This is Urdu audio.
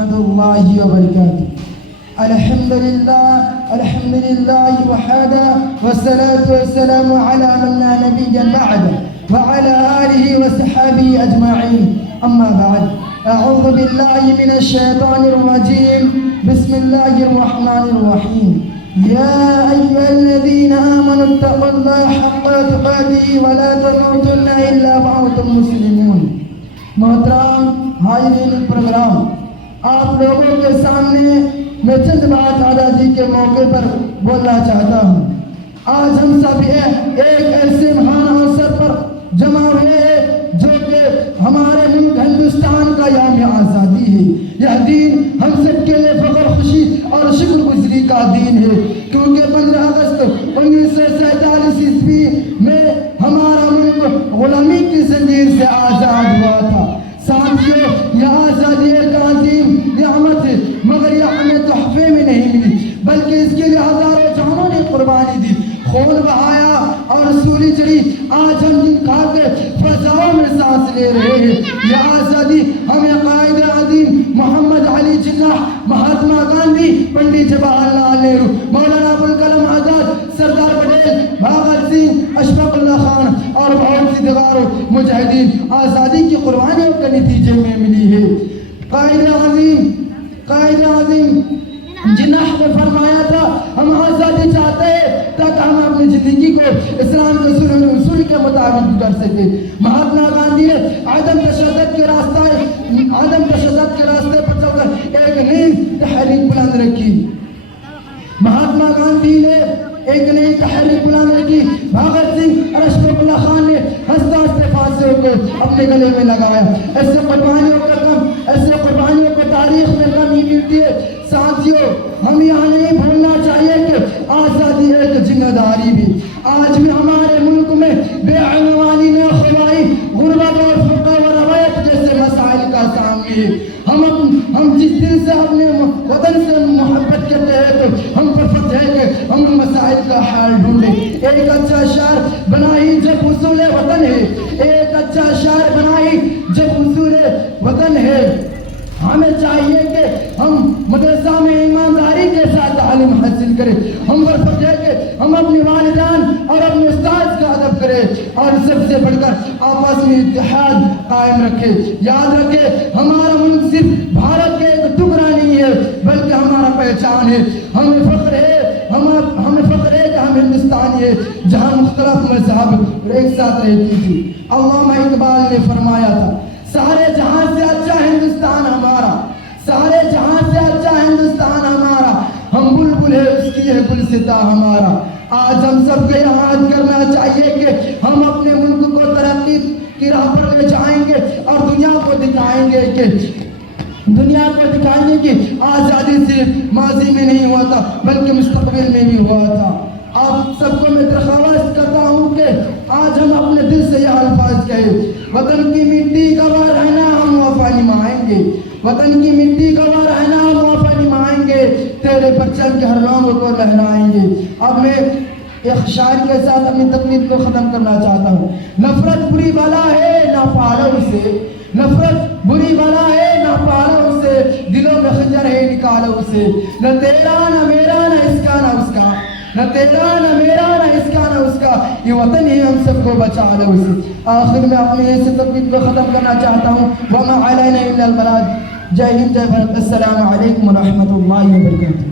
ورحمة الله وبركاته. الحمد لله وحده والصلاة والسلام على من لا نبي بعده وعلى آله وصحبه أجمعين. أما بعد، أعوذ بالله من الشيطان الرجيم. بسم الله الرحمن الرحيم. يا أيها الذين آمنوا اتقوا الله حق تقاته ولا تموتن إلا وأنتم مسلمون. محترم حاضرین پروگرام، آپ لوگوں کے سامنے میں چند بات آزادی کے موقع پر بولنا چاہتا ہوں. آج ہم سب ایک ایسے مہان اوسر پر جمع ہوئے ہیں جو کہ ہمارے ملک ہندوستان کا یوم آزادی ہے. یہ دین ہم سب کے لیے فخر، خوشی اور شکر گزاری کا دین ہے، کیونکہ 15 اگست 1947 عیسوی میں ہمارا ملک غلامی کی زنجیر سے آزاد ہوا تھا. ساتھیوں، یہ آزادی ایک عظیم نعمت ہے، مگر یہ ہمیں تحفے میں نہیں ملی، بلکہ اس کے لیے ہزاروں جانوں نے قربانی دی، خون بہایا اور سولی چڑھی. آج ہم جن کھا کے فضاؤں میں سانس لے رہے ہیں. یہ آزادی ہمیں قائد عظیم محمد علی جناح، مہاتما گاندھی، پنڈت جواہر لال نہرو، مولانا ابوالکلام آزاد، سردار پٹیل، بھگت سنگھ، اشفاق اللہ خان اور بہت سی دیگر مجاہدین آزادی کی قربانیوں کے نتیجے میں ملی ہے. قائد عظیم جناح نے فرمایا تھا، ہم آزادی چاہتے ہیں تاکہ ہم اپنی زندگی کو اسلام کے اصول کے مطابق گزار سکیں. مہاتما گاندھی نے عدم تشدد کے راستے پر چل کر ایک نئی تحریک بلند رکھی. مہاتما گاندھی نے ایک نئی تحریک بلند رکھی. بھگت سنگھ اور اشفاق اللہ خان نے ہنستے ہنستے پھانسیوں کو اپنے گلے میں لگایا. ایسے قربانیوں کو تاریخ میں کمی ملتی ہے. ساتھیوں، ہم یہاں نہیں بھولنا چاہیے کہ آزادی ایک ذمہ داری بھی. آج بھی ہمارے ملک میں بے عنوانی، ناخوائی، غربت اور فقر و روایت جیسے مسائل کا سامنے ہے. ہم جس دل سے اپنے وطن سے محبت کرتے ہیں تو ہم پر فرض ہے کہ ہم مسائل کا حل ڈھونڈیں. ایک اچھا شعر بنائی جب اصول وطن ہے، ایک اچھا شعر بنائی جب اصول وطن ہے. ہمیں چاہیے کہ ہم مدرسہ میں ایمانداری کے ساتھ تعلیم حاصل کریں. ہم پر فرض ہے کہ ہم اپنے والدین اور اپنے استاد کا ادب کریں اور سب سے بڑھ کر آپس میں اتحاد قائم رکھیں. یاد رکھیں، ہمارا ملک صرف بھارت کے ایک ٹکڑا نہیں ہے بلکہ ہمارا پہچان ہے. ہمیں فخر ہے کہ ہم ہندوستانی ہیں جہاں مختلف مذہب ایک ساتھ رہتی تھی. علامہ اقبال نے فرمایا تھا، سارے جہاں سے اچھا ہندوستان ہمارا، سارے جہاں سے اچھا ہندوستان ہمارا، ہم بلبل ہے اس کی ہے گلستہ ہمارا. آج ہم سب کو یہ عہد کرنا چاہیے کہ ہم اپنے ملک کو ترقی کی راہ پر لے جائیں گے اور دنیا کو دکھائیں گے کہ آزادی صرف ماضی میں نہیں ہوا تھا بلکہ مستقبل میں بھی ہوا تھا. آپ سب کو میں درخواست کرتا ہوں کہ آج ہم اپنے دل سے یہ الفاظ کہیں، وطن کی مٹی گواہ رہنا ہم وفا نبھائیں گے، وطن کی مٹی گواہ رہنا ہم وفا نبھائیں گے، تیرے پر چل کے ہر رنگ کو لہرائیں گے. اب میں ایک شاعر کے ساتھ اپنی تقریر کو ختم کرنا چاہتا ہوں. نفرت بری بلا ہے نہ پالو اسے، نفرت بری بلا ہے نہ پالو اسے، دلوں میں خنجر ہے نکالو اسے. نہ تیرا نہ میرا نہ اس کا نہ اس کا، نہ تیرا نہ میرا نہ اس کا نہ اس کا، یہ وطن ہی ہم سب کو بچا لو اسے. آخر میں اپنی ایسی تقریر کو ختم کرنا چاہتا ہوں. وما علینا الا البلاغ. جے ہند، جے بھارت. السلام علیکم ورحمۃ اللہ وبرکاتہ.